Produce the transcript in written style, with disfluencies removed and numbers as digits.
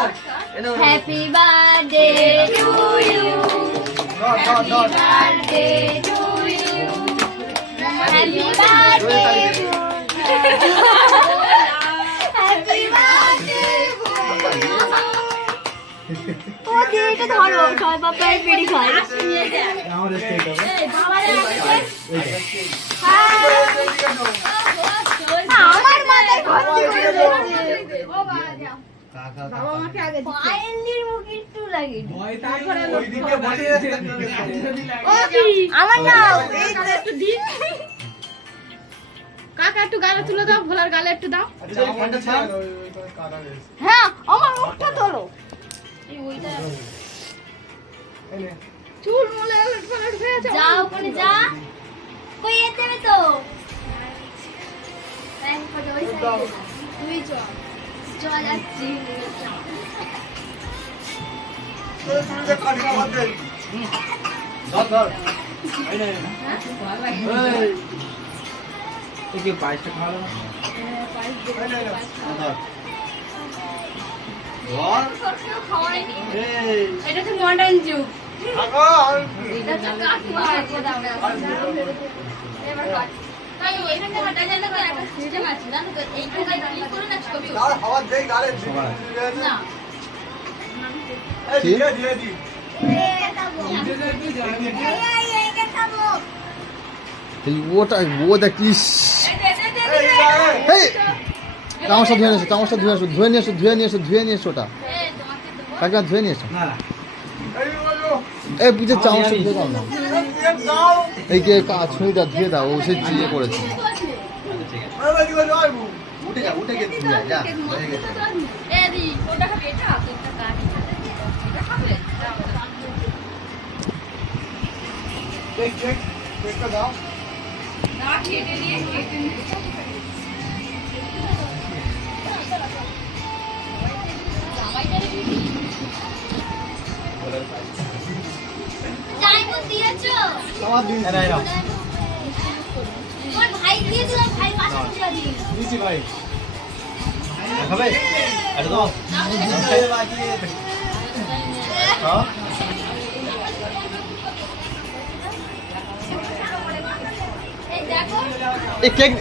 Happy birthday to you. Happy birthday to you. Happy birthday to you. Happy birthday. ও দিকে ধরো সবাই বাবার বিড়ি খায় আমার স্টেট হবে আমার মাথায় ভর্তি করে দাও ও বাবা আমাকে আগে পায়েলের মুখে একটু লাগে তারপরে ওইদিকে বসে আছে ও কি আমার নাও এই একটু দিন কাকা একটু গালে তুলে দাও ভোলার গালে একটু দাও হ্যাঁ আমার মুখটা ধরো এই ওইটা চুল মোলে আলট পালট হয়ে যাও যাও ওখানে যা কই এ দেবে তো ব্যাংক করে ওই সাইডে তুই চল চল যাচ্ছি তোর তুই কাটি না বাদ দে ধর ধর এই নে এই এই কি পায়েসটা খাওয়া না হ্যাঁ পায়েস দে ধর ধর খাওয়াইনি এই এটা তো মডার্ন যুগ আগো এটা তো কাটুয়া এবার কাট তাই এখানে হাঁটা যায় না তো একটা সিস্টেম আছে জানো তো এইখানে ক্লিক করে না ছবি দাও হাওয়া দেই গালে না এই দিয়ে দিয়ে দি ওটা ও দেখিস এই তামাশা ধুয়ে নিয়েছো তামাশা ধুয়ে নিয়ে এসো ওটা কাকিমা ধুয়ে নিয়ে এসো এই পিঠে চামচটা ধুয়ে দাও না এই যে ছুঁইটা ধুয়ে দাও ও সে চিয়ে করেছে উঠে যা উঠে গেছে যা হয়ে গেছে এদি ওটা খাবে এটা একটা কাট এটা খাবে কেক কেক কেকটা দাও না কেটে দিয়ে কেটে জামাইটা দিয়েছো আমার দিন এরাই নাও ওর ভাই দিয়েছিল ভাই পাশে দিয়ে দিল দিছি ভাই খাবে এটা দাও হ্যাঁ এই দেখো এই কেক